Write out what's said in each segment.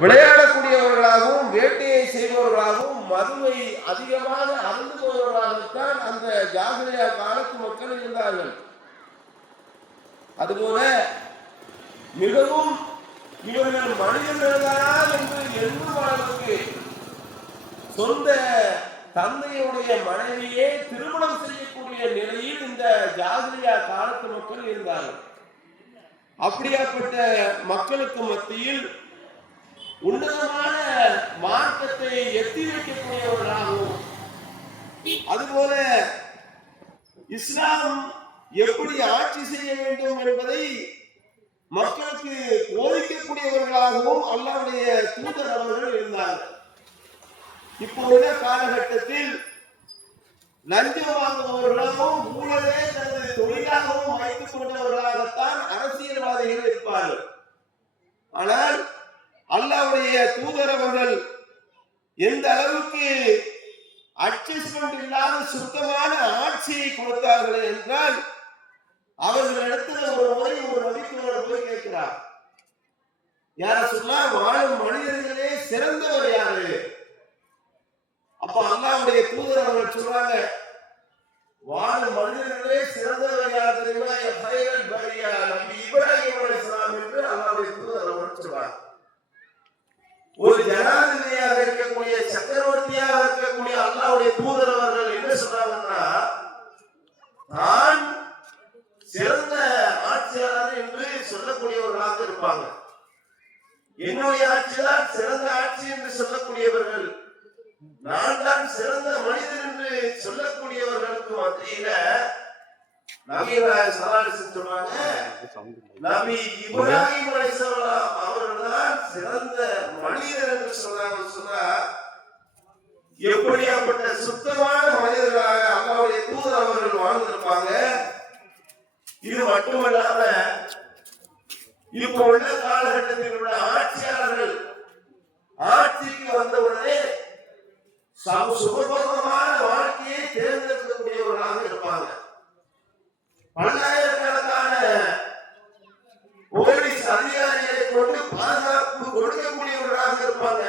விளையாடக்கூடியவர்களாகவும் வேட்டையை செய்பவர்களாகவும் மதுவை அதிகமாக அருந்துபவர்களாகத்தான் அந்த ஜாகிலியா காலத்து மக்கள் இருந்தார்கள். அதுபோல மிகவும் இவர்கள் மனிதர்களா என்று எண்ணும் அளவுக்கு சொந்த தந்தையுடைய மனைவியே திருமணம் செய்யக்கூடிய நிலையில் இந்த ஜாகிலியா காலத்து மக்கள் இருந்தார்கள். அப்படியாப்பட்ட மக்களுக்கு மத்தியில் உன்னதமான மார்க்கத்தை எத்தி வைக்கக்கூடியவர்களாகவும் அதுபோல இஸ்லாம் எப்படி ஆட்சி செய்ய வேண்டும் என்பதை மக்களுக்கு போதிக்கக்கூடியவர்களாகவும் அல்லாஹ்வுடைய தூதர் அவர்கள் இருந்தார்கள். இப்போதைய காலகட்டத்தில் லஞ்சம் வாங்குபவர்களாகவும் ஊழலே தனது தொழிலாகவும் வைத்துக் கொண்டவர்களாகத்தான் அரசியல்வாதிகள் இருப்பார்கள். ஆனால் அல்லாஹ்வுடைய தூதர் அவர்கள் எந்த அளவுக்கு அட்ஜஸ்ட்மெண்ட் இல்லாத சுத்தமான ஆட்சியை கொடுத்தார்கள் என்றால், அவர்களிடத்தில் ஒரு முறை ஒரு நபித்தோழர் போய் கேட்கிறார், யார சொன்னா வாழும் மனிதர்களே சிறந்தவர் யாரு? அப்ப அல்லாஹ்வுடைய தூதர் அவர்கள் சொல்றாங்க, வாழும் மனிதர்களே சிறந்தவர் யார் தெரியுமா? ஹைரல் பரியா நபி இப்ராஹிம் அலைஹிஸ்ஸலாம் என்று அல்லாஹ்வுடைய தூதர் அவர்கள் சொல்றாங்க. ஒரு ஜனாதிபதியாக இருக்கக்கூடிய சக்கரவர்த்தியாக இருக்கக்கூடிய அல்லாஹ்வுடைய தூதர் அவர்கள் என்ன சொல்றாங்கன்னா, நான் சிறந்த ஆட்சியாளர் என்று சொல்லக்கூடியவர்களாக இருப்பாங்க. என்னுடைய ஆட்சிதான் சிறந்த ஆட்சி என்று சொல்லக்கூடியவர்கள், நான் தான் சிறந்த மனிதன் என்று சொல்லக்கூடியவர்களுக்கு மத்தியில நபிகள் சொல்றாங்க, நபி இப்ராஹிம் அலைஹிஸ்ஸலாம் அவர்கள்தான் சிறந்த மனிதர் என்று சொன்னா, எப்படியாப்பட்ட சுத்தமான மனிதர்களாக அல்லாஹ்வுடைய தூதர் அவர்கள் வாழ்ந்திருப்பாங்க. இது மட்டுமல்லாம இப்ப உள்ள காலகட்டத்தில் உள்ள ஆட்சியாளர்கள் ஆட்சிக்கு வந்தவுடனே சுகபோகமான வாழ்க்கையை தேர்ந்தெடுக்கக்கூடியவர்களாக இருப்பாங்க. பல்லாயிரக்கணக்கான போலீஸ் அதிகாரிகளை கொண்டு பாதுகாப்பு கொடுக்கக்கூடியவர்களாக இருப்பாங்க.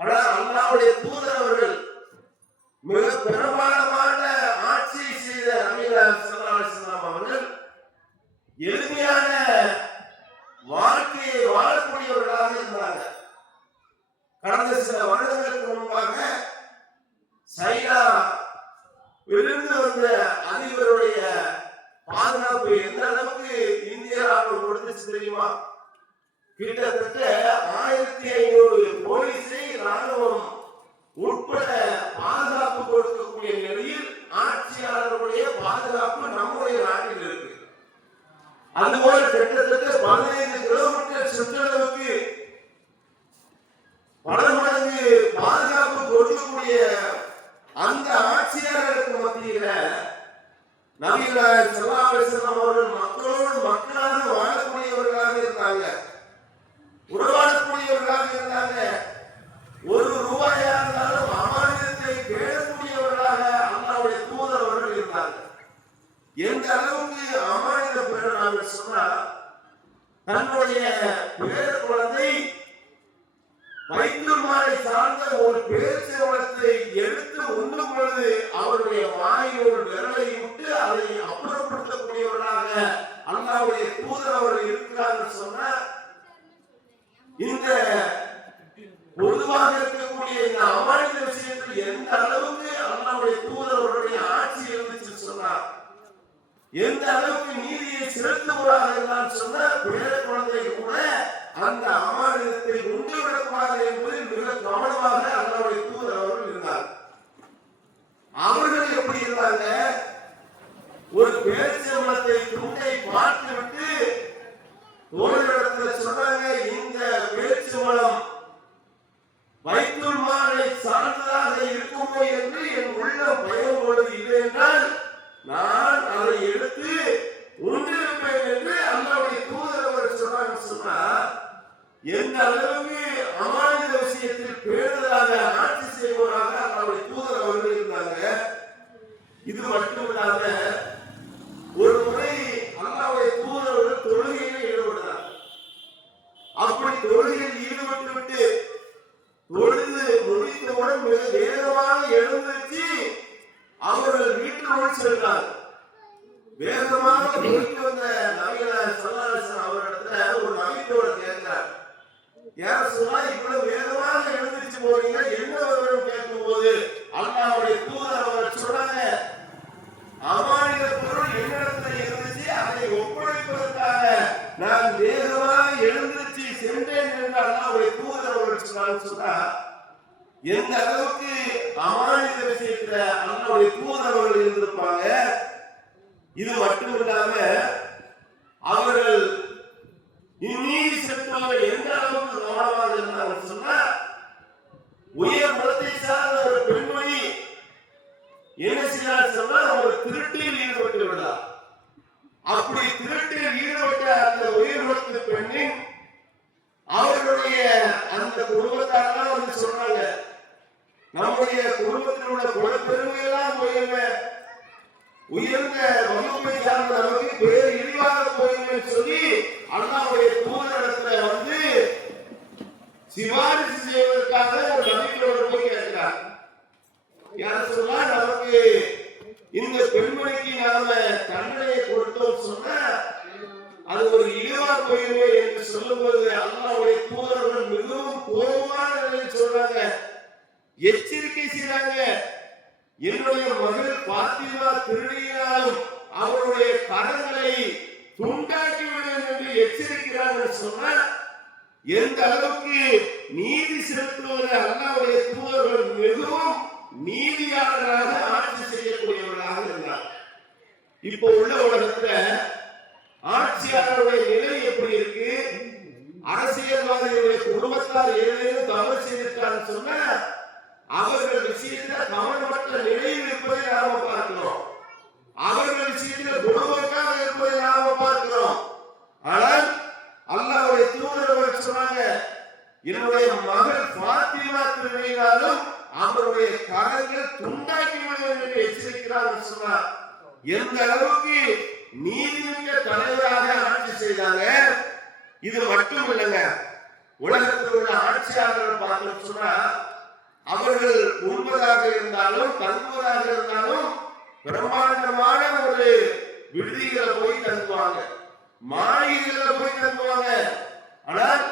ஆனால் அல்லாஹ்வுடைய தூதர் அவர்கள் மிக பிரமாண்டமான ஆட்சியை செய்த நபிகள் ஸல்லல்லாஹு அலைஹி வஸல்லம் அவர்கள் எளிமையான வாழ்க்கையை வாழக்கூடியவர்களாக இருந்தாங்க. கடந்த சில வருடங்களுக்கு முன்பாக சைனா விழுந்து வந்த அதிபருடைய பாதுகாப்பு எந்த அளவுக்கு இந்தியாவில் கொடுத்துச்சு தெரியுமா? கிட்டத்தட்ட 1500 போலீஸை ராணுவம் உட்பட பாதுகாப்பு கொடுக்கக்கூடிய நிலையில் ஆட்சியாளர்களுடைய பாதுகாப்பு நம்முடைய நாட்டில் இருக்கு. அதுபோல கிட்டத்தட்ட 15 கிலோமீட்டர் சுற்றளவுக்கு பல மடங்கு பாதுகாப்பு கொடுக்கக்கூடிய அந்த ஆட்சியாளர்களுக்கு மத்தியில நபிகள் ஸல்லல்லாஹு அலைஹி வஸல்லம் அவர்கள் மக்களோடு மக்களாக வாழக்கூடியவர்களாக இருந்தாங்க, உறவாடக்கூடியவர்களாக இருந்தாங்க. ஒரு ரூபாயா இருந்தாலும் அமானிதத்தை பேணக்கூடியவர்களாக அல்லாஹ்வுடைய தூதர் அவர்கள் இருந்தாங்க. எந்த அளவுக்கு அமானித பேணுறாங்க சொன்னா, தன்னுடைய பேர குழந்தை பைத்துல் மாலை சார்ந்த ஒரு பேரிச்சம்பழத்தை எடுத்து உண்ணும் பொழுது அவருடைய வாயில் ஒரு விரலை விட்டு அதை அப்புறப்படுத்தக்கூடியவர்களாக அல்லாஹ்வுடைய தூதர் அவர்கள் இருக்கிறார்கள் சொன்னா, இந்த பொதுவாக இருக்கக்கூடிய இந்த அமானித விஷயத்தில் எந்த அளவுக்கு அல்லாஹ்வுடைய தூதர் அவருடைய ஆட்சி இருந்துச்சு சொன்னா, எந்த அளவுக்கு நீதியை செலுத்துவதாக இருந்தால் சொன்னா, பேர குழந்தை கூட அந்த அமானிதத்தை உண்டு விடக்கூடாது என்பதில் மிக கவனமாக அல்லாஹ்வுடைய தூதர் அவர்கள் இருந்தார். அவர்கள் எப்படி இருந்தாங்க? ஒரு பேரிச்சம்பழத்தை துண்டை பார்த்துவிட்டு தோழர்களிடத்தில் சொன்னாங்க, இந்த பேரிச்சம்பழம் பைத்துல் மாலை சார்ந்ததாக இருக்குமோ என்று என் உள்ளம் பயன்படுவது இல்லை என்றால் நான் அதை எடுத்து உண்டிருப்பேன் என்று அல்லாஹ்வுடைய தூதர் அவர்கள் சொன்னா, எந்த அளவுக்கு அமானித விஷயத்தில் பேணுதலாக ஆட்சி செய்வதாக அல்லாஹ்வுடைய தூதர் அவர்கள் இருந்தாங்க. இது மட்டுமில்லாம ஒரு முறை அல்லாஹ்வுடைய தூதர் அவர்கள் தொழுகையில் ஈடுபடுறார். அப்படி தொழுகையில் ஈடுபட்டு விட்டு தொழுது முடித்தவுடன் மிக வேகமாக எழுந்திருச்சு அவர்கள் வீட்டுக்குள் சென்றார். வேகமாக போயிட்டு வந்த நபிகள் ஸல்லல்லாஹு அலைஹி வஸல்லம் அவரிடத்துல ஒரு நபியோட கேட்கிறார், யார் சொன்னா இவ்வளவு வேகமாக எழுந்திருச்சு போறீங்க, என்ன வேணும் கேட்கும்போது அல்லாஹ்வுடைய தூதர் அவர் சொல்றாங்க, அமானித பொருள் என்னிடத்தில் இருந்துச்சு, அதை ஒப்படைப்பதற்காக நான் வேகமாக எழுந்திருச்சு சென்றேன் என்று அல்லாஹ்வுடைய தூதர் அவர் சொன்னா, எந்த அளவுக்கு அமானித விஷயத்துல அல்லாஹ்வுடைய தூதர் அவர்கள் இருந்திருப்பாங்க. இது மட்டும் இல்லாம அவர்கள் நீதி செலுத்துவதில் எந்த அளவுக்கு கவனமாக இருந்தாங்க சொன்னா, உயர் குலத்தை சார்ந்த ஒரு பெண்மணி என்ன செய்யறார் சொன்னா ஒரு திருட்டில் ஈடுபட்டு விடுறார். அப்படி திருட்டில் ஈடுபட்ட அந்த உயர் குலத்து பெண்ணின் அவர்களுடைய அந்த குடும்பத்தாரெல்லாம் வந்து சொல்றாங்க, நம்முடைய குடும்பத்தில் உள்ள குலப்பெருமையெல்லாம் உயர்ந்த வகுப்பை சார்ந்த நமக்கு பேர் இழிவாக போயுமே சொல்லி அல்லாஹ்வுடைய தூதரிடத்துல வந்து சிபாரிசு செய்வதற்காக ஒரு நபியோட போய் கேட்கிறார். யார் சொன்னா நமக்கு இந்த பெண்மணிக்கு நாம தண்டனையை கொடுத்தோம் சொன்னா அது ஒரு இழிவா போயுமே என்று சொல்லும்போது அல்லாஹ்வுடைய தூதர்கள் மிகவும் கோபமான நிலையில் சொல்றாங்க, எச்சரிக்கை செய்றாங்க, என்னுடைய மகள் பாத்திமா திருடினாலும் அவருடைய கரங்களை துண்டாக்கி விடுவேன் என்று எச்சரிக்கிறார்கள் சொன்னா எந்த அளவுக்கு நீதி செலுத்துவதில் அல்லாஹ்வுடைய தூதர்கள் மிகவும் நீதியாளராக ஆட்சி செய்யக்கூடியவர்களாக இருந்தார். இப்போ உள்ள உலகத்துல ஆட்சியாளருடைய நிலை எப்படி இருக்கு, அரசியல்வாதிகளுடைய குடும்பத்தார் ஏதேனும் தவறு செய்திருக்கான்னு சொன்னா அவர்கள் விஷயத்தில் கவனமற்ற நிலையில் இருப்பதை நாம பார்க்கிறோம். அவர்கள் விஷயத்தில் குணமற்றாக இருப்பதை நாம பார்க்கிறோம். ஆனால் அல்லாஹ்வுடைய தூதர் சொன்னாங்க, என்னுடைய மகள் பாத்திமா திருடினாலும் அவருடைய கரங்கள் துண்டாக்கி விடுவேன் என்று எச்சரிக்கிறார் சொன்னார். எந்த அளவுக்கு நீதிமிக்க தலைவராக ஆட்சி செய்தாங்க. இது மட்டும் இல்லைங்க, உலகத்தில் உள்ள ஆட்சியாளர்கள் பார்த்தோம் சொன்னா அவர்கள் உண்பதாக இருந்தாலும் தங்குவதாக இருந்தாலும் பிரம்மாண்டமான ஒரு விடுதிகளை போய் தங்குவாங்க, மாளிகைகளை போய் தங்குவாங்க. ஆனால்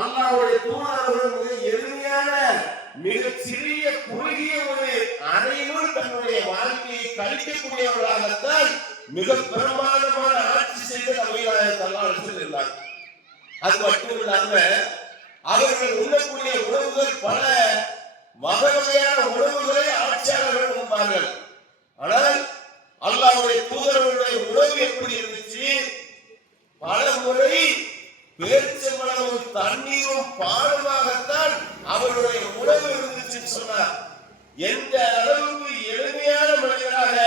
அல்லாஹ்வுடைய தூதர்கள் மிக எளிமையான மிக சிறிய குறுகிய ஒரு அறையினுள் தன்னுடைய வாழ்க்கையை கழிக்கக்கூடியவர்களாகத்தான் மிக பிரமாண்டமான ஆட்சி செய்த நபிகள் ஸல்லல்லாஹு அலைஹி வஸல்லம் இருந்தார். அது மட்டும் இல்லாம அவர்கள் உண்ணக்கூடிய உணவுகள் பல வகையான உணவுகளை ஆட்சியாளர்கள் உண்பார்கள். ஆனால் அல்லாஹ்வுடைய தூதர்களுடைய உணவு எப்படி இருந்துச்சு, பல முறை பேரிச்சம்பழமும் தண்ணீரும் பாலுமாகத்தான் அவர்களுடைய உணவு இருந்துச்சுன்னு சொன்னார். எந்த அளவுக்கு எளிமையான மனிதராக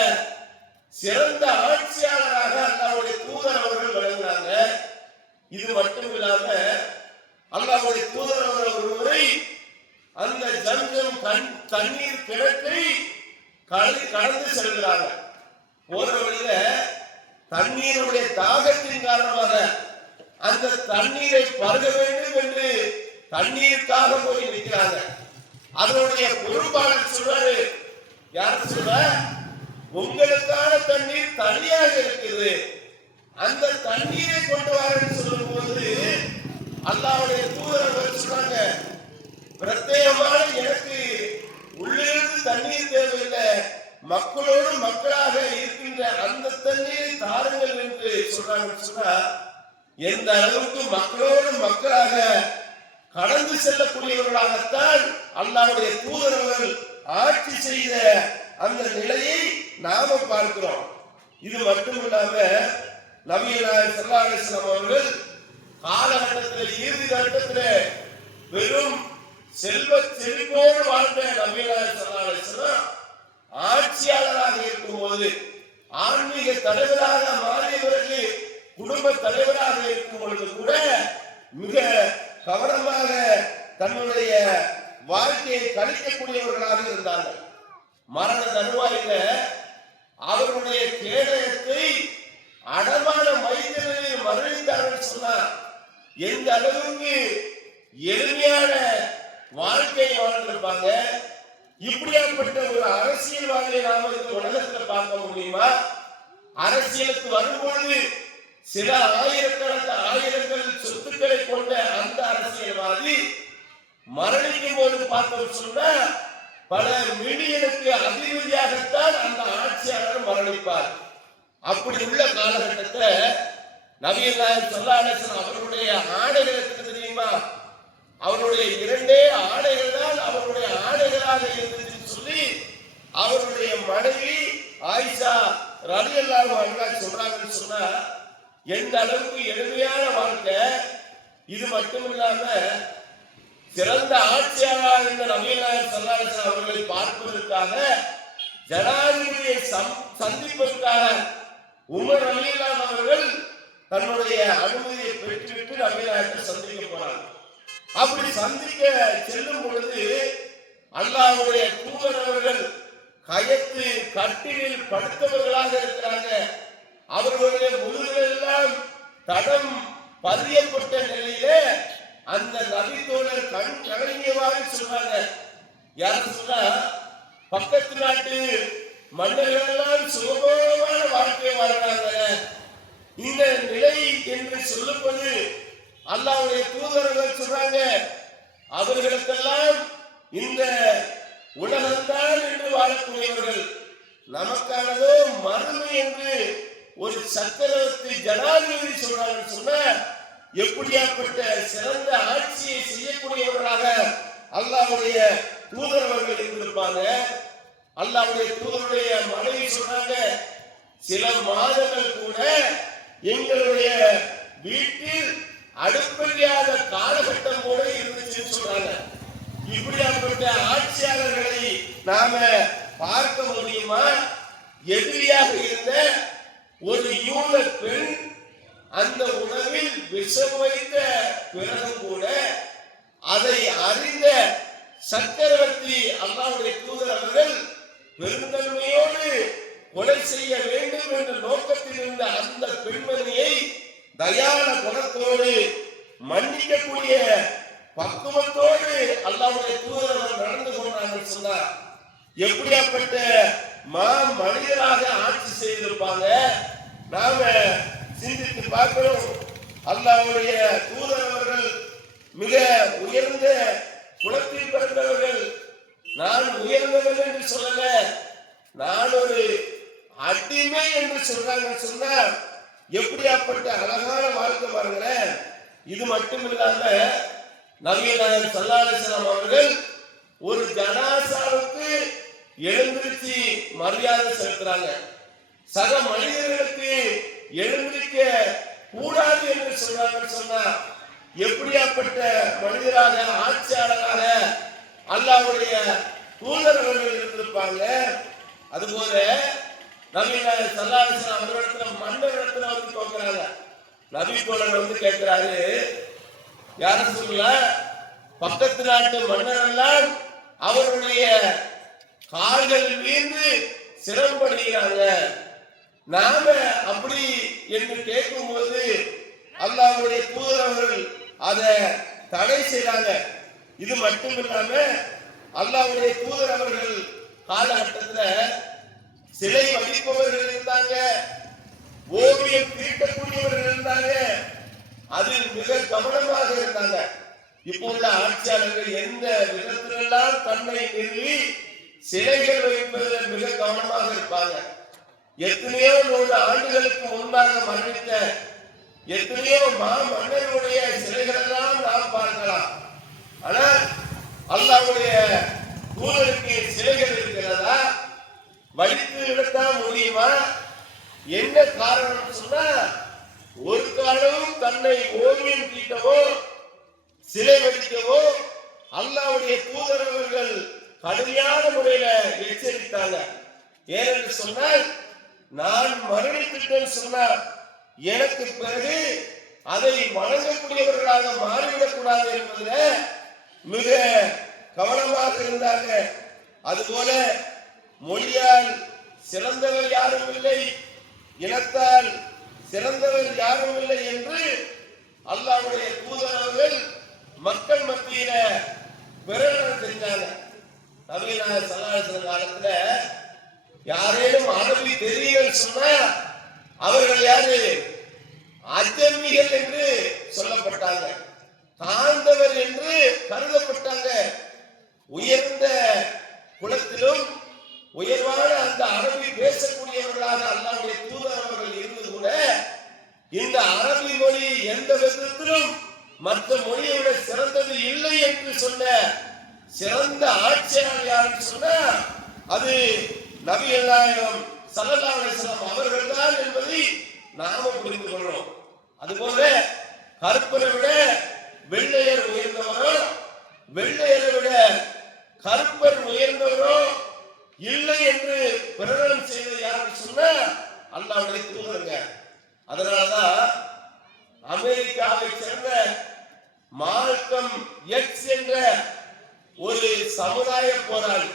சிறந்த ஆட்சியாளராக அல்லாஹ்வுடைய தூதர் அவர்கள் விளங்கினாங்க. இது மட்டும் இல்லாம அல்லாஹ்வுடைய தூதர் அவர்கள் ஒரு முறை அந்த ஜம்ஜம் தண்ணீர் கிணற்றை கடந்து செல்கிறாங்க. போற வழியில தண்ணீருடைய தாகத்தின் காரணமாக அந்த தண்ணீரை பருக வேண்டும் என்று தண்ணீருக்காக போய் நிற்கிறாங்க. அதனுடைய பொறுப்பாளர் சொல்றாரு, யார் சொல்ற, உங்களுக்கான தண்ணீர் தனியாக இருக்குது, அந்த தண்ணீரை கொண்டு வரேன்னு சொல்லும் போது அல்லாஹ்வுடைய தூதர் சொல்றாங்க, பிரத்யேகமான எனக்கு உள்ளிருந்து தண்ணீர் தேவையில்லை, மக்களோடு மக்களாக இருக்கின்ற அந்த தண்ணீரை தாருங்கள் என்று சொல்றாங்க. சொன்னா எந்த அளவுக்கு மக்களோடு மக்களாக கடந்து செல்லக்கூடியவர்களாகத்தான் அல்லாஹ்வுடைய தூதர்கள் ஆட்சி செய்த அந்த நிலையை நாம பார்க்கிறோம். இது மட்டும் இல்லாம நபிகள் நாயகம் ஸல்லல்லாஹு அலைஹி வஸல்லம் அவர்கள் காலகட்டத்தில் இறுதி கட்டத்தில் வெறும் செல்வ செழிப்போடு வாழ்ந்த நபிகள் நாயகம் ஸல்லல்லாஹு அலைஹி வஸல்லம் ஆட்சியாளராக இருக்கும்போது, ஆன்மீக தலைவராக மாறிய பிறகு குடும்ப தலைவராக இருக்கும் பொழுது கூட மிக கவனமாக தன்னுடைய வாழ்க்கையை கழிக்கக்கூடியவர்களாக இருந்தார்கள். மரண தருவாயில அவர்களுடைய கேடயத்தை அடமான மைதனில் மரணித்தார்கள் சொன்னார். எந்த அளவுக்கு எளிமையான வாழ்க்கை வாழ்ந்திருப்பாங்க. இப்படியாப்பட்ட ஒரு அரசியல்வாதியை நாம இந்த உலகத்துல பார்க்க முடியுமா? அரசியலுக்கு வரும்பொழுது சில ஆயிரங்கள் சொத்துக்களை கொண்ட அந்த அரசியல்வாதி மரணிக்கும் போது பார்த்தோம் சொன்னா பல மில்லியனுக்கு அதிபதியாகத்தான் அந்த ஆட்சியாளர் மரணிப்பார். அப்படி உள்ள காலகட்டத்தை நபிகள் நாயகம் ஸல்லல்லாஹு அலைஹி வஸல்லம் அவருடைய ஆடைகளுக்கு தெரியுமா, அவருடைய 2 ஆடைகள் தான் அவருடைய ஆடைகளாக இருந்ததுன்னு சொல்லி அவருடைய மனைவி ஆயிஷா ரலியல்லாஹு அன்ஹா சொல்றாங்கன்னு சொன்னா, எந்த அளவுக்கு எளிமையான வாழ்க்கை. இது மட்டும் இல்லாம சிறந்த ஆட்சியாளர் இந்த நபிகள் நாயகம் ஸல்லல்லாஹு அலைஹி வஸல்லம் அவர்களை பார்ப்பதற்காக ஜனாதிபதியை சந்திப்பதற்காக உமர் ரலியல்லாஹு அவர்கள் தன்னுடைய அனுமதியை பெற்றுவிட்டு நபிகள் நாயகத்தை சந்திக்க போனாங்க. அப்படி சந்திக்க செல்லும் பொழுது அல்லாஹ்வுடைய தூதர் அவர்கள் கயத்து கட்டிலில் படுத்தவர்களாக இருக்கிறாங்க. அவர்களுடைய முதுகெல்லாம் தடம் பதியப்பட்ட நிலையிலே அந்த நபி தோழர் கண் கலங்கியவாறு சொல்றாங்க. யாரு சொன்னா, பக்கத்து நாட்டு மன்னர்கள் எல்லாம் சுகமான வாழ்க்கை வாழ்றாங்க. இந்த நிலை என்று சொல்லும்போது அல்லாஹ்வுடைய தூதர்கள் சொல்றாங்க, அவர்களுக்கெல்லாம் இந்த உலகம்தான் என்று வாழக்கூடியவர்கள், நமக்கானதோ மறுமை என்று ஒரு சக்கரவர்த்தி ஜனாதிபதி சொல்றாங்க. சொன்ன எப்படியாப்பட்ட சிறந்த ஆட்சியை செய்யக்கூடியவர்களாக அல்லாஹ்வுடைய தூதரவர்கள் இருந்திருப்பாங்க. அல்லாஹ்வுடைய தூதருடைய மனைவி சொல்றாங்க, சில மாதங்கள் கூட எங்களுடைய வீட்டில் அடுப்பறியாத காலகட்டம் கூட இருந்துச்சுன்னு சொல்றாங்க. இப்படியாப்பட்ட ஆட்சியாளர்களை நாம பார்க்க முடியுமா? எதிரியாக இருந்த ஒரு யூத பெண் அந்த உணவில் விஷம் வைத்த பிறகும் கூட அதை அறிந்த சக்கரவர்த்தி அல்லாஹ்வுடைய தூதர் அவர்கள் பெருந்தன்மையோடு கொலை செய்ய வேண்டும் என்ற நோக்கத்தில் இருந்த அந்த பெண்மணியை தயாள குணத்தோடு மன்னிக்கக்கூடிய பக்குவத்தோடு அல்லாஹ்வுடைய தூதர் அவர்கள் நடந்து கொண்டார்கள் சொன்னார். எப்படியாப்பட்ட மனிதராக ஆட்சி செய்திருப்பாங்க. நாம சிந்தித்து பார்க்கிறோம். அல்லாஹ்வுடைய தூதர் அவர்கள் மிக உயர்ந்த குலத்தில் பிறந்தவர்கள். நான் உயர்ந்தவன் என்று சொல்லல, நான் ஒரு அடிமை என்று சொல்றாங்க. சொன்னா எப்படியாப்பட்ட அழகான வாழ்க்கை பாருங்களேன். இது மட்டும் இல்லாம நபிகள் நாயகம் ஸல்லல்லாஹு அலைஹி வஸல்லம் அவர்கள் ஒரு ஜனாசாவுக்கு எழுந்திருச்சு மரியாதை செலுத்துறாங்க. சக மனிதர்களுக்கு எழுந்திருக்க கூடாது என்று சொல்றாங்க. சொன்னா எப்படியாப்பட்ட மனிதராக ஆட்சியாளராக அல்லாஹ்வுடைய தூதரவர்கள் இருந்திருப்பாங்க. அதுபோல நபிகள் நாயகம் ஸல்லல்லாஹு அலைஹி வஸல்லம் அவர்களிடத்துல மன்னரிடத்துல வந்து கேட்கிறாங்க. நபி தோழர் வந்து கேட்கிறாரு, யாரும் சொல்லல, பக்கத்து நாட்டு மன்னர் எல்லாம் அவருடைய கால்கள் வீழ்ந்து சிரமப்படுகிறாங்க. நாம அப்படி என்று கேட்கும் போது அல்லாஹ்வுடைய தூதர் அவர்கள் அதை தடை செய்றாங்க. இது மட்டும் இல்லாம அல்லாஹ்வுடைய தூதர் அவர்கள் காலகட்டத்தில் சிலை வடிப்பவர்கள் இருந்தாங்க, ஓவியம் தீட்டக்கூடியவர்கள் இருந்தாங்க. அதில் மிக கவனமாக இருந்தாங்க. இப்போ உள்ள ஆட்சியாளர்கள் எந்த விதத்திலெல்லாம் தன்னை நிறுவி சிலைகள் வைப்பதில் மிக கவனமாக இருப்பாங்க. எத்தனையோ 100 ஆண்டுகளுக்கு முன்பாக மரணித்த எத்தனையோ மன்னருடைய சிலைகள் எல்லாம் நாம் பார்க்கலாம். ஆனால் அல்லாஹ்வுடைய தூதருக்கு சிலைகள் இருக்கிறதா? வடித்து விடத்தான் முடியுமா? என்ன காரணம் சொன்னா, ஒரு காலமும் தன்னை ஓவியம் தீட்டவோ சிலை வடிக்கவோ அல்லாஹ்வுடைய தூதர் அவர்கள் கடுமையான முறையில எச்சரித்தாங்க. ஏனென்று சொன்னால், நான் மரணித்துட்டேன் சொன்னார் எனக்கு பிறகு அதை வணங்கக்கூடியவர்களாக மாறிவிடக் கூடாது என்பதில் மிக கவனமாக இருந்தாங்க. அதுபோல மொழியால் சிறந்தவர் யாரும் இல்லை, இனத்தால் சிறந்தவர் யாரும் இல்லை என்று அல்லாஹ்வுடைய தூதர் அவர்கள் மக்கள் மத்தியில பிரகடனம் செஞ்சாங்க. நபிகள் ஸல்லல்லாஹு காலத்துல யாரேனும் அரபி தெரியலன்னு சொன்னா அவர்கள் யாரு? அஜமிகள் என்று சொல்லப்பட்டாங்க, தாழ்ந்தவர் என்று கருதப்பட்டாங்க. உயர்ந்த குலத்திலும் உயர்வான அந்த அரபி பேசக்கூடியவர்களாக அல்லாஹ்வுடைய தூதர் அவர்கள் இருந்து கூட இந்த அரபி மொழி எந்த விதத்திலும் மற்ற மொழியை விட சிறந்தது இல்லை என்று சொன்ன சிறந்த ஆட்சியாளர் யாருன்னு சொன்னா அது நபிகள் நாயகம் ஸல்லல்லாஹு அலைஹி வஸல்லம் அவர்கள் தான் என்பதை நாம புரிந்து கொள்றோம். அதுபோல கருப்பரை விட வெள்ளையர் உயர்ந்தவரோ வெள்ளையரை விட கருப்பர் உயர்ந்தவரோ இல்லை என்று பிரகடனம் செய்வது யாருன்னு சொன்னா அல்லாஹ்வுடைய தூதருங்க. அதனாலதான் அமெரிக்காவை சேர்ந்த மால்கம் எக்ஸ் என்ற ஒரு சமுதாய போராளி,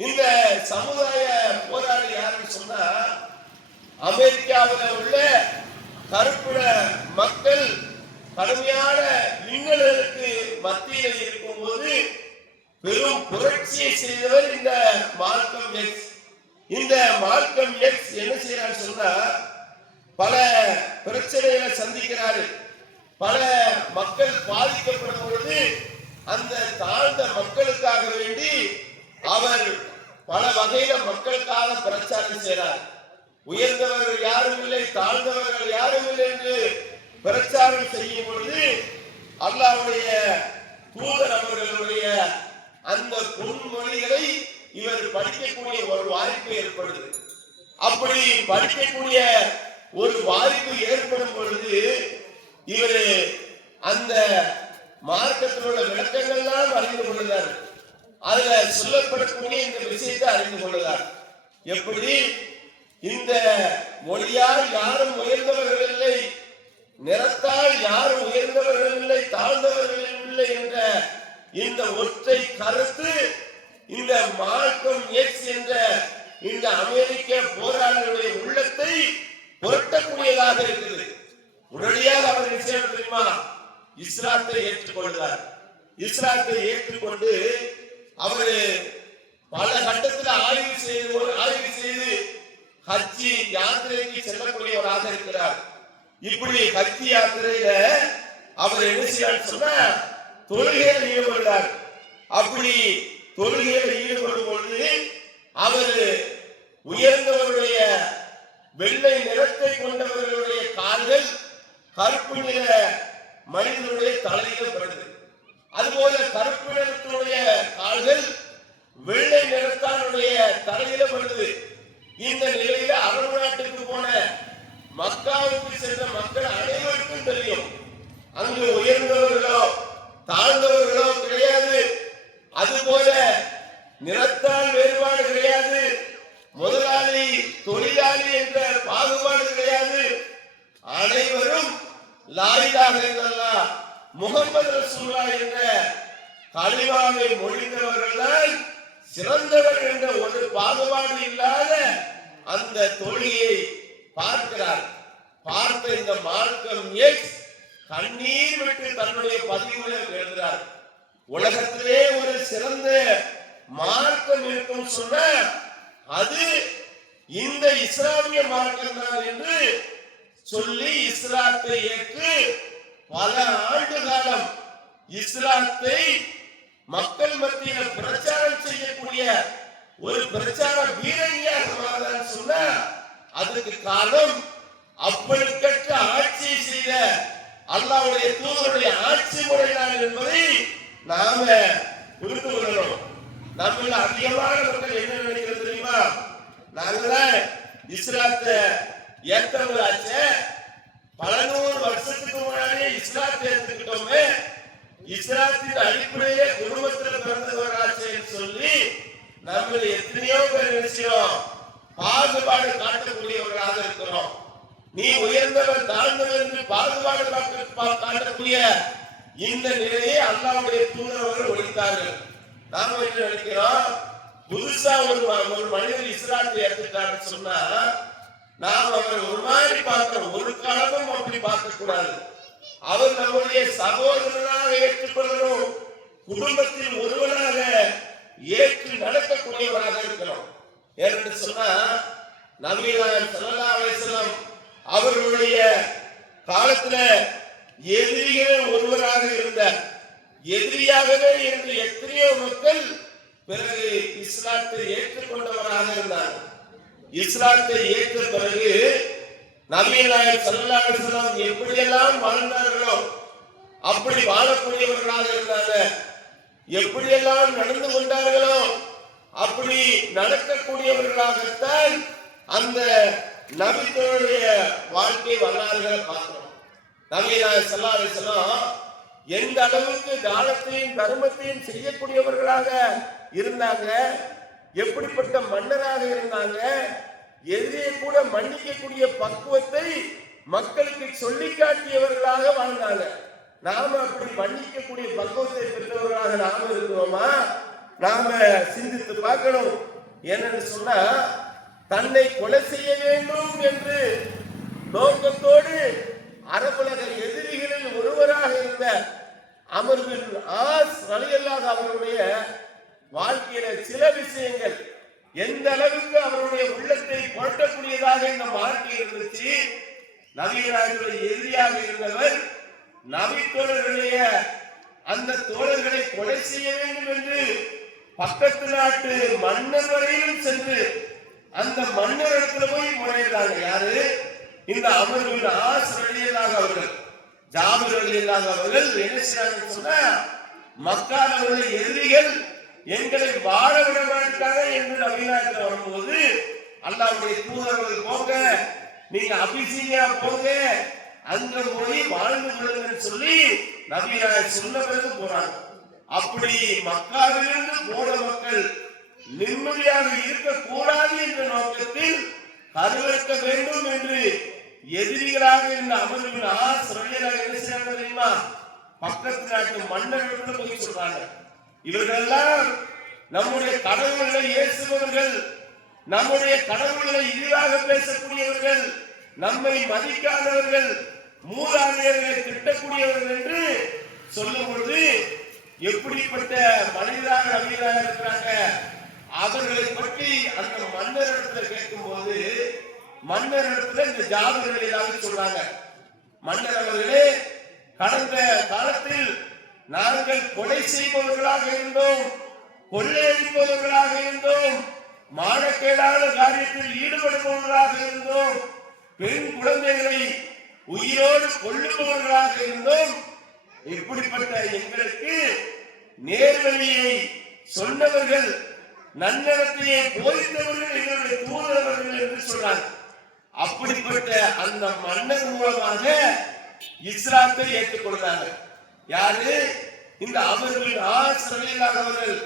இந்த சமுதாய போராளி யாருன்னு சொன்னா அமெரிக்காவில் உள்ள கருப்பின மக்கள் கடுமையான இன்னல்களுக்கு மத்தியில் இருக்கும் போது பெரும் புரட்சியை செய்தவர் இந்த மால்கம் எக்ஸ். இந்த மால்கம் எக்ஸ் என்ன செய்யறான்னு சொன்னா பல பிரச்சனைகளை சந்திக்கிறாரு. பல மக்கள் பாதிக்கப்படும் பொழுது அந்த தாழ்ந்த மக்களுக்காக வேண்டி அவர் பல வகையில மக்களுக்காக பிரச்சாரம் செய்கிறார். உயர்ந்தவர்கள் யாரும் இல்லை, தாழ்ந்தவர்கள் யாரும் இல்லை என்று பிரச்சாரம் செய்யும் பொழுது அல்லாஹ்வுடைய தூதர் அவர்களுடைய அந்த பொன்மொழிகளை இவர் படிக்கக்கூடிய ஒரு வாய்ப்பு ஏற்படுது. அப்படி படிக்கக்கூடிய ஒரு வாய்ப்பு ஏற்படும் பொழுது இவர் அந்த மார்க்கத்தில் உள்ள விளக்கங்கள்லாம் அறிந்து கொள்கிறார். அதுல சொல்லப்படக்கூடிய இந்த விஷயத்தை அறிந்து கொள்கிறார். எப்படி இந்த மொழியால் யாரும் உயர்ந்தவர்கள் இல்லை, நிறத்தால் யாரும் உயர்ந்தவர்கள் இல்லை, தாழ்ந்தவர்கள் இல்லை என்ற இந்த ஒற்றை கருத்து இந்த மால்கம் எக்ஸ் என்ற இந்த அமெரிக்க போராளிகளுடைய உள்ளத்தை புரட்டக்கூடியதாக இருக்குது. உடனடியாக அவர் நிச்சயம் தெரியுமா இஸ்லாத்தை ஏற்றுக்கொள்கிறார். இஸ்லாத்தை ஏற்றுக்கொண்டு அவர் பல கட்டத்தில் ஆய்வு செய்து ஹஜ்ஜி யாத்திரைக்கு செல்லக்கூடியவராக இருக்கிறார். இப்படி ஹஜ்ஜி யாத்திரையில அவர் என்ன செய்யறார் சொன்னா தொழுகையில் ஈடுபடுகிறார். அப்படி தொழுகையில் ஈடுபடும் பொழுது அவர் உயர்ந்தவருடைய வெள்ளை நிறத்தை கொண்டவர்களுடைய கால்கள் கருப்பு நிற மனிதனுடைய தலையில படுது. அதுபோல கருப்பு நிறத்தினுடைய கால்கள் வெள்ளை நிறத்தானுடைய தலையில படுது. இந்த நிலையில அரபு நாட்டுக்கு போன மக்காவுக்கு சென்ற மக்கள் அனைவருக்கும் தெரியும் அங்கு உயர்ந்தவர்களோ தாழ்ந்தவர்களோ கிடையாது. அதுபோல நிறத்தால் வேறுபாடு கிடையாது, முதலாளி தொழிலாளி என்ற பாகுபாடு கிடையாது. அனைவரும் லா இலாஹ இல்லல்லாஹ் முஹம்மது ரசூலுல்லாஹ் என்ற கலிமாவை மொழிந்தவர்கள் தான் சிறந்தவர் என்ற ஒரு பாகுபாடு இல்லாத அந்த தொழிலை பார்க்கிறார். பார்த்த இந்த மால்கம் எக்ஸ் கண்ணீர் விட்டு தன்னுடைய பதிவுகளை எழுதுகிறார். உலகத்திலே ஒரு சிறந்த மார்க்கம் இருக்கும் சொன்ன அது இந்த இஸ்லாமிய மார்க்கம் தான் என்று சொல்லி இஸ்லாத்தை ஏற்று பல ஆண்டு காலம் இஸ்லாத்தை மக்கள் மத்தியில் பிரச்சாரம் செய்யக்கூடிய ஒரு பிரச்சார வீரணியாக சொன்ன அதுக்கு காரணம் அப்பழுக்கற்ற ஆட்சியை செய்த அல்லாஹ்வுடைய தூதருடைய ஆட்சி முறைதான் என்பதை நாம புரிந்து கொள்ளணும். நம்ம அதிகமான மக்கள் என்ன நினைக்கிறது தெரியுமா? நாங்கள இஸ்லாத்தை ஏற்றவங்களாச்ச, பல நூறு வருஷத்துக்கு முன்னாடியே இஸ்லாத்தை ஏற்றுக்கிட்டோமே, இஸ்லாத்தின் அடிப்படையிலே குடும்பத்தில் பிறந்தவராச்சேன்னு சொல்லி நம்ம எத்தனையோ பேர் நினைச்சோம் பாகுபாடு காட்டக்கூடியவர்களாக இருக்கிறோம். நீ உயர்ந்தவர் தாழ்ந்தவர் என்று பாகுபாடு காட்டக்கூடிய இந்த நிலையை அல்லாஹ்வுடைய தூதரவர்கள் ஒழித்தார்கள். நாம என்ன நினைக்கிறோம், புதுசா ஒரு மனிதர் இஸ்லாத்தை ஏற்றுட்டான்னு சொன்னா நாம் அவர் ஒரு மாதிரி பார்க்கிறோம். ஒரு காலமும் அப்படி பார்க்க கூடாது. அவர் நம்முடைய சகோதரனாக ஏற்றுக்கொள்ளணும், குடும்பத்தில் ஒருவனாக ஏற்று நடக்கக்கூடியவராக இருக்கணும். என்று சொன்னா நபிகள் ஸல்லல்லாஹு அலைஹி வஸல்லம் அவர்களுடைய காலத்துல எதிரிகள் ஒருவராக இருந்த எதிரியாகவே இருந்து எத்தனையோ மக்கள் பிறகு இஸ்லாத்தை ஏற்றுக்கொண்டவராக இருந்தார். இஸ்லாத்தை ஏற்ற பிறகு நபிகள் ஸல்லல்லாஹு அலைஹி வஸல்லம் எப்படியெல்லாம் வாழ்ந்தார்களோ அப்படி வாழக்கூடியவர்களாக இருந்தாங்க. எப்படியெல்லாம் நடந்து கொண்டார்களோ அப்படி நடக்கக்கூடியவர்களாகத்தான் அந்த நபிகளுடைய வாழ்க்கை வரலாறுகளை பார்க்கிறோம். நபிகள் ஸல்லல்லாஹு அலைஹி வஸல்லம் எந்த அளவுக்கு தானத்தையும் தர்மத்தையும் செய்யக்கூடியவர்களாக இருந்தாங்க, எப்படிப்பட்ட மன்னராக இருந்தாங்க, எதிரியை கூட மன்னிக்கக்கூடிய பக்குவத்தை மக்களுக்கு சொல்லி காட்டியவர்களாக வாழ்ந்தாங்க. நாம அப்படி மன்னிக்கக்கூடிய பக்குவத்தை பெற்றவர்களாக நாம இருக்கிறோமா? நாம சிந்தித்து பார்க்கணும். என்னன்னு சொன்னா, தன்னை கொலை செய்ய வேண்டும் என்று நோக்கத்தோடு அரபுலக எதிரிகளில் ஒருவராக இருந்த அமர் பின் ஆஸ் ரலியல்லாஹு அவருடைய வாழ்க்கையில சில விஷயங்கள் எந்த அளவுக்கு அவருடைய உள்ளத்தை புரட்டக்கூடியதாக இந்த வாழ்க்கை இருந்துச்சு. நபிகளுடைய எதிரியாக இருந்தவர் நபி தோழர்களுடைய அந்த தோழர்களை கொலை செய்ய வேண்டும் என்று பக்கத்து நாட்டு மன்னர் வரையிலும் சென்று அந்த மன்னர் இடத்துல போய் முறையிட்டாங்க. யாரு? இந்த அமர் பின் ஆஸ் ரலியல்லாஹு அவர்கள், ஜாபிர் ரலியல்லாஹு அவர்கள் என்ன செய்றாங்கன்னு சொன்னா, மக்காவுடைய எதிரிகள் எங்களை வாழ விட மாட்டாங்க என்று நபிநாயகர் வரும்போது அல்லாஹ்வுடைய தூதர்கள் போங்க, நீங்க அபிசீனியா போங்க, அங்க போய் வாழ்ந்து கொள்ளுங்கன்னு சொல்லி நபிநாயகர் சொன்ன பிறகு போறாங்க. அப்படி மக்காவிலிருந்து போன மக்கள் நிம்மதியாக இருக்கக்கூடாது என்ற நோக்கத்தில் கருவறுக்க வேண்டும் என்று எதிரிகளாக இருந்த அமர் பின் ஆஸ் ரலியல்லாஹு என்ன செய்றாங்க தெரியுமா? பக்கத்து நாட்டு மன்னர்களிடம் போய் சொல்றாங்க, இவர்களெல்லாம் நம்முடைய கடவுள்களை ஏசுபவர்கள், நம்முடைய கடவுள்களை இழிவாக பேசக்கூடியவர்கள், நம்மை மதிக்காதவர்கள், மூதாதையர்களை திட்டக்கூடியவர்கள் என்று சொல்லும் பொழுது எப்படிப்பட்ட மனிதராக நபிகளாக இருக்கிறாங்க அவர்களை பற்றி அந்த மன்னரிடத்துல கேட்கும் போது மன்னரிடத்துல இந்த ஜாபிர் எல்லாம் சொல்றாங்க, மன்னர் அவர்களே, கடந்த காலத்தில் நாங்கள் கொலை செய்பவர்களாக இருந்தோம், கொள்ளையடிப்பவர்களாக இருந்தோம், மானக்கேடான காரியத்தில் ஈடுபடுபவர்களாக இருந்தோம், பெண் குழந்தைகளை உயிரோடு கொல்லுபவர்களாக இருந்தோம். இப்படிப்பட்ட எங்களுக்கு நேர்வழியை சொன்னவர்கள், நன்னடத்தையை போதித்தவர்கள் எங்களுடைய தூதரவர்கள் என்று சொல்றாங்க. அப்படிப்பட்ட அந்த மன்னர் மூலமாக இஸ்லாத்தை ஏற்றுக்கொள்றாங்க. யாரு? இந்த அமர் பின் ஆஸ் ரலியல்லாஹு அவர்கள்.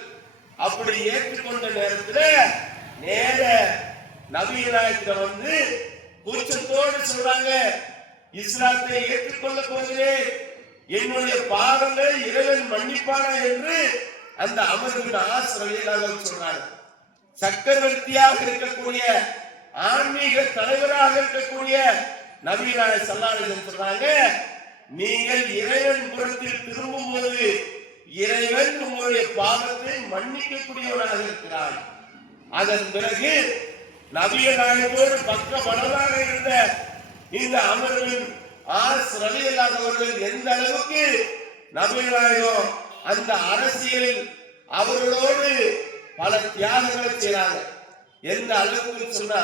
அப்படி ஏற்றுக்கொண்ட நேரத்தில் நேர நபிகளாயிரம் வந்து கூச்சத்தோடு சொல்றாங்க, இஸ்லாத்தை ஏற்றுக்கொள்ள போகிறேன், என்னுடைய பாவங்களை இறைவன் மன்னிப்பானா என்று அந்த அமர் பின் ஆஸ் ரலியல்லாஹு சொல்றாங்க. சக்கரவர்த்தியாக இருக்கக்கூடிய ஆன்மீக தலைவராக இருக்கக்கூடிய நபிகள் ஸல்லல்லாஹு அலைஹி வஸல்லம் சொல்றாங்க, நீங்கள் இறைவன் புறத்தில் திரும்பும் போது இறைவன் உங்களுடைய பாவத்தை மன்னிக்கக்கூடியவராக இருக்கிறார். அதன் பிறகு நபிகள் நாயகத்தோடு பக்க பலமாக இருந்த இந்த அமர் பின் ஆஸ் ரலியல்லாஹு அவர்கள் எந்த அளவுக்கு நபிகள் நாயகம் அந்த அரசியலில் அவர்களோடு பல தியாகங்களை செய்றாங்க. எந்த அளவுக்கு சொன்னா,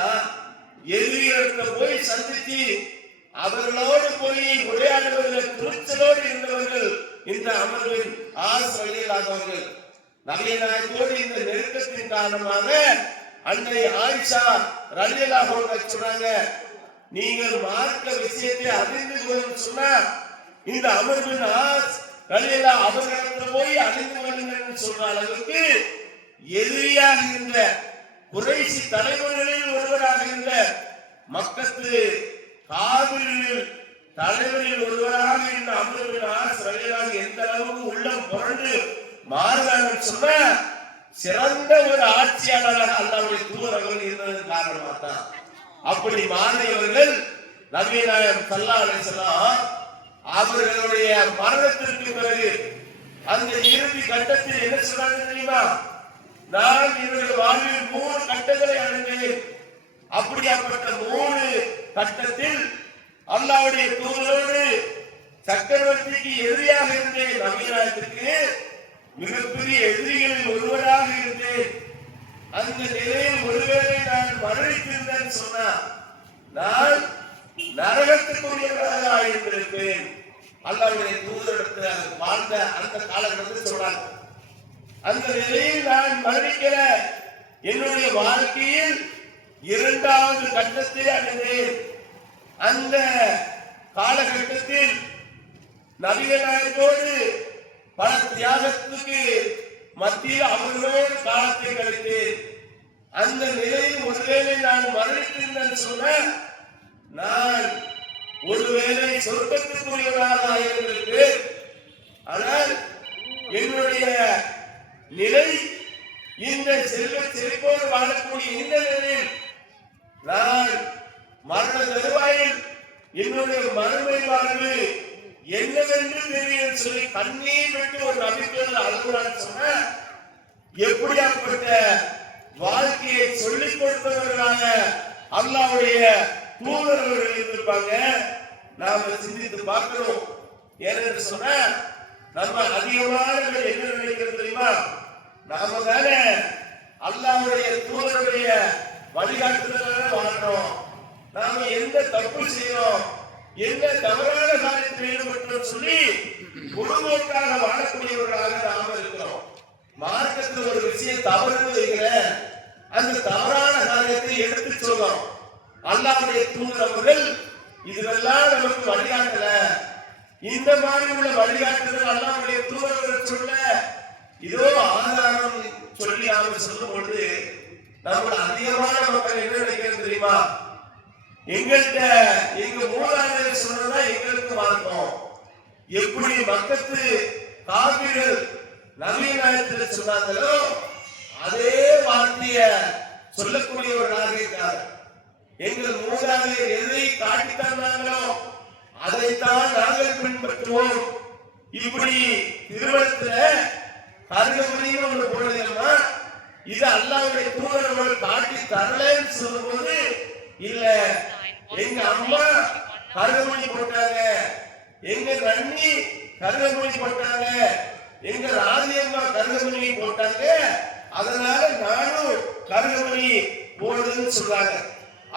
எதிரிகளுக்கு போய் சந்தித்து அவர்களோடு போய் உரையாடுவதில் துணிச்சலோடு இருந்தவர்கள் இந்த அமர் பின் ஆஸ் ரலியல்லாஹு அவர்கள். நபிகள் நாயகத்தோடு இந்த நெருக்கத்தின் காரணமாக அன்னை ஆயிஷா ரலியல்லாஹு அன்ஹா சொன்னாங்க, நீங்கள் மார்க்க விஷயத்தை அறிந்து கொள்ளுங்கள் சொன்னா இந்த அமர் பின் ஆஸ் ரலியல்லாஹு அவர்களிடத்தில் போய் அறிந்து கொள்ளுங்கள் சொல்ற அளவுக்கு எதிரியாக இருந்த குறைஷி தலைவர்களில் ஒருவராக இருந்த மக்கத்து காபிர்களில் தலைவரில் ஒருவராக இருந்த அமர் பின் ஆஸ் ரலியல்லாஹு எந்த அளவுக்கு உள்ளம் புரண்டு மாறுவாங்கன்னு சொன்ன சிறந்த ஒரு ஆட்சியாளராக அல்லாஹ்வுடைய தூதர்கள் இருந்ததன் காரணமாக தான் அப்படி மாறியவர்கள் நபிகள் நாயகம் ஸல்லல்லாஹு அலைஹி வஸல்லம் அவர்களுடைய மரணத்திற்கு பிறகு அந்த இறுதி கட்டத்தில் என்ன சொல்றாங்க தெரியுமா? நான் என்னுடைய வாழ்வில் 3 கட்டங்களை அடைந்தேன். அப்படியாப்பட்ட 3 கட்டத்தில் அல்லாஹ்வுடைய தூதரோடு சக்கரவர்த்திக்கு எதிரியாக இருந்தேன். நபிநாயகத்துக்கு மிகப்பெரிய எதிரிகளில் ஒருவராக இருந்தேன். அந்த நிலையில் ஒருவேளை நான் மரணித்திருந்தேன் சொன்னா நான் நரகத்துக்குரியவராக ஆயிருந்திருப்பேன். அல்லாஹ்வுடைய தூதரிடத்தில் வாழ்ந்த அந்த காலகட்டத்தில் சொல்றாங்க. அந்த நிலையில் நான் மரணிக்கிற என்னுடைய வாழ்க்கையில் 2வது கட்டத்தை அடைந்தேன். அந்த காலகட்டத்தில் நபிகளாரோடு பல தியாகத்துக்கு மத்தியில் அவர்களோடு காலத்தை கழித்தேன். அந்த நிலையில் ஒருவேளை நான் மரணித்திருந்தேன் சொன்ன நான் ஒருவேளை சொர்க்கத்துக்குரியவராக இருந்திருப்பேன். ஆனால் என்னுடைய நிலை இந்த செல்வ செழிப்போடு வாழக்கூடிய இந்த நிலையில் நான் மரண தருவாயில் என்னுடைய மறுமை வாழ்வு என்னவென்று தெரியும் சொல்லி கண்ணீர் விட்டு ஒரு நபிகள் அழுகுறான்னு சொன்ன எப்படியாப்பட்ட வாழ்க்கையை சொல்லிக் கொடுத்தவர்களாக அல்லாஹ்வுடைய தூதர்கள் இருந்திருப்பாங்க. நாம சிந்தித்து பார்க்கிறோம். ஏன்னு சொன்னா நம்ம அதிகமான என்ன நினைக்கிறது தெரியுமா? நாம தானே அல்லாஹ்வுடைய தூதருடைய வழிகாட்டுதலாக வாழ்றோம். நாம எந்த தப்பு செய்யறோம், எந்த தவறான காரியத்தில் ஈடுபட்டோம் சொல்லி குடும்பத்தாக வாழக்கூடியவர்களாக நாம இருக்கிறோம். மார்க்கத்தில் ஒரு விஷயம் தவறு வைக்கிற அந்த தவறான காரியத்தை எடுத்து சொல்றோம். அல்லாஹ்வுடைய தூதரவர்கள் இதெல்லாம் நமக்கு வழிகாட்டல, இந்த மாதிரி உள்ள வழிகாட்டுதல் அல்லாஹ்வுடைய தூதரவர்கள் சொல்ல இதோ ஆதாரம் சொல்லி அவர் சொல்லும் பொழுது நம்ம அதிகமான மக்கள் என்ன நினைக்கிறது தெரியுமா? எங்கள்கிட்ட எங்க மூலாதாரம் சொன்னதா எங்களுக்கு மார்க்கம். எப்படி மக்கத்து காபிர்கள் நபிநாயகத்தில் சொன்னாங்களோ அதே வார்த்தைய சொல்லக்கூடியவர்களாக இருக்கார். எங்கள் மூதாதையர் எதை காட்டி தந்தாங்களோ அதைத்தான் நாங்கள் பின்பற்றுவோம். இப்படி திருமணத்துல கருகமணியும் ஒண்ணு போடுதேன்னா இது அல்லாஹ்வுடைய தூதர்கள் காட்டி தரலன்னு சொல்லும்போது இல்ல எங்க அம்மா கருகமணி போட்டாங்க, எங்க நன்னி கருகமணி போட்டாங்க, எங்க ராஜியம்மா கருகமணி போட்டாங்க, அதனால நானும் கருகமணி போடுதுன்னு சொல்றாங்க.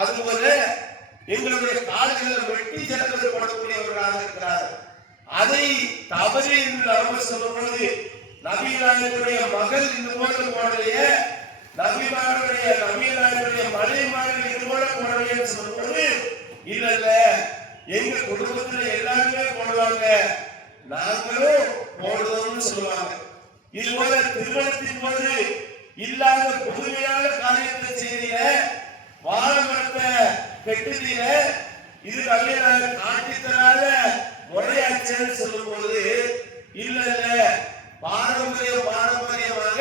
அதுபோல எங்களுடைய கால்களை வெட்டி ஜனங்கள் போடக்கூடியவர்களாக இருக்கிறார். அதை தவறு என்று நாம சொல்லும் பொழுது நபிநாயகருடைய மகள் இந்த போல போடலையே, நபிநாயகருடைய மனைவிமார்கள் இது போல போடலையே சொல்லும்போது இல்ல இல்ல எங்க குடும்பத்துல எல்லாருமே போடுவாங்க, நாங்களும் போடுவோம்னு சொல்லுவாங்க. இது போல திருமணத்தின் போது இல்லாத புதுமையான காரியத்தை செய்ய வாழ மரத்தை கெட்டுதீங்க, இது நபிநாயகர் காட்டித்தராத முறையாச்சேன்னு சொல்லும் போது இல்ல இல்ல பாரம்பரியமாக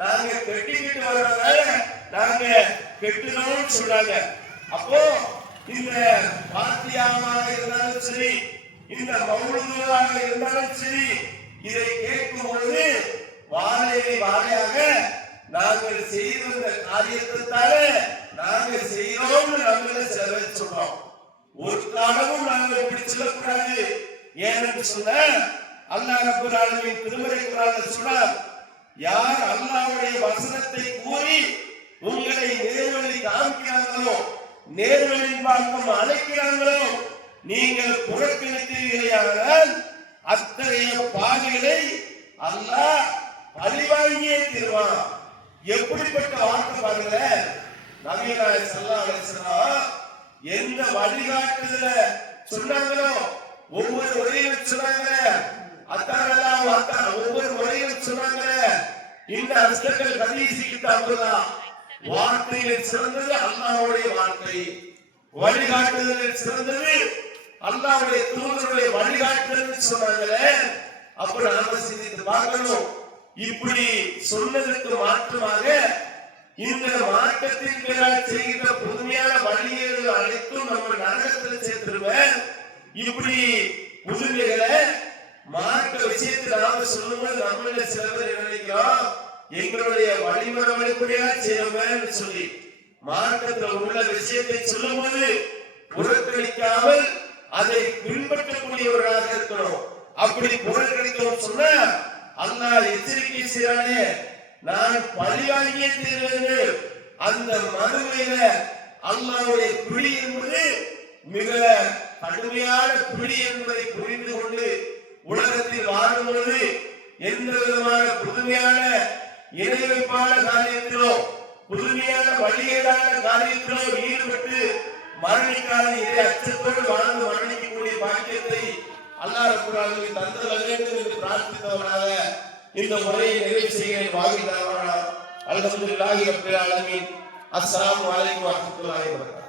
நாங்க கெட்டிக்கிட்டு வர்றதால நாங்க கெட்டுனோம்னு சொல்றாங்க. அப்போ இந்த பாத்தியாவாக இருந்தாலும் சரி, இந்த மௌலுதுவாக இருந்தாலும் சரி, இதை கேட்கும் பொழுது வாழையாக நாங்கள் செய்து வந்த காரியத்தால நாங்கள் செய்யறோம்னு நம்மள சில சொல்றோம். ஒரு காலமும் நாங்கள் இப்படி சொல்லக்கூடாது. ஏன்னு சொன்ன அல்லாஹ் ரப்பல் ஆலமீன் திருமறை குர்ஆன்ல சொல்றார், யார் அல்லாஹ்வுடைய வசனத்தை கூறி உங்களை நேர்வழி காமிக்கிறாங்களோ, நேர்வழியின் பக்கம் அழைக்கிறாங்களோ, நீங்கள் புறக்கணித்தீர்களானால் அத்தகைய பாவிகளை அல்லாஹ் பழிவாங்கியே தருவான். எப்படிப்பட்ட வார்த்தை பாருங்க. நபிகள் ஸல்லல்லாஹு அலைஹி வஸல்லம் எந்த வழிகாட்டுதல சொன்னாங்களோ ஒவ்வொரு முறையும் சொன்னாங்க, ஒவ்வொரு முறையும் சொன்னாங்க. இந்த அஸ்தகல் ஹதீஸ் கிதாபுல்லா வார்த்தையில் சிறந்தது அல்லாஹ்வுடைய வார்த்தை, வழிகாட்டுதலில் சிறந்தது அல்லாஹ்வுடைய தூதருடைய வழிகாட்டுதல் சொன்னாங்களே. அப்ப நாம சிந்தித்து பார்க்கணும். இப்படி சொன்னதற்கு மாற்றமாக இந்த மார்க்கத்தின் பேரால் செய்கிற புதுமையான வழிகள் அனைத்தும் நம்ம நரகத்தில் சேர்த்திருவேன். இப்படி புதுமைகளை மார்க்க விஷயத்துல நாம சொல்லும்போது நம்மள சில பேர் என்ன நினைக்கிறோம், எங்களுடைய வழிமுறை வழிபடியா செய்யணும்னு சொல்லி மார்க்கத்தில் உள்ள விஷயத்தை சொல்லும்போது புறக்கணிக்காமல் அதை பின்பற்றக்கூடியவர்களாக இருக்கணும். அப்படி புறக்கணித்தோம் சொன்னா அல்லாஹ் எச்சரிக்கை செய்றானே, நான் பழிவாங்கியே தீர்வேன். அந்த மறுமையில அல்லாஹ்வுடைய பிடி என்பது மிக கடுமையான பிடி என்பதை புரிந்து கொண்டு உலகத்தில் வாழும் பொழுது எந்த விதமான புதுமையான இணை வைப்பான காரியத்திலோ புதுமையான வழியேடான காரியத்திலோ ஈடுபட்டு மரணிக்கான இறை அச்சத்தோடு வாழ்ந்து மரணிக்கக்கூடிய பாக்கியத்தை அல்லாஹ் ரப்பல் ஆலமீன் தந்தர வேண்டும் என்று பிரார்த்தித்தவனாக இந்த முறையை நிறைவு செய்கிறேன். வாகிதாவானா அல்ஹம்துலில்லாஹி ரப்பில் ஆலமீன். அஸ்ஸலாமு அலைக்கும் வரஹ்மத்துல்லாஹி வபரகாத்துஹு.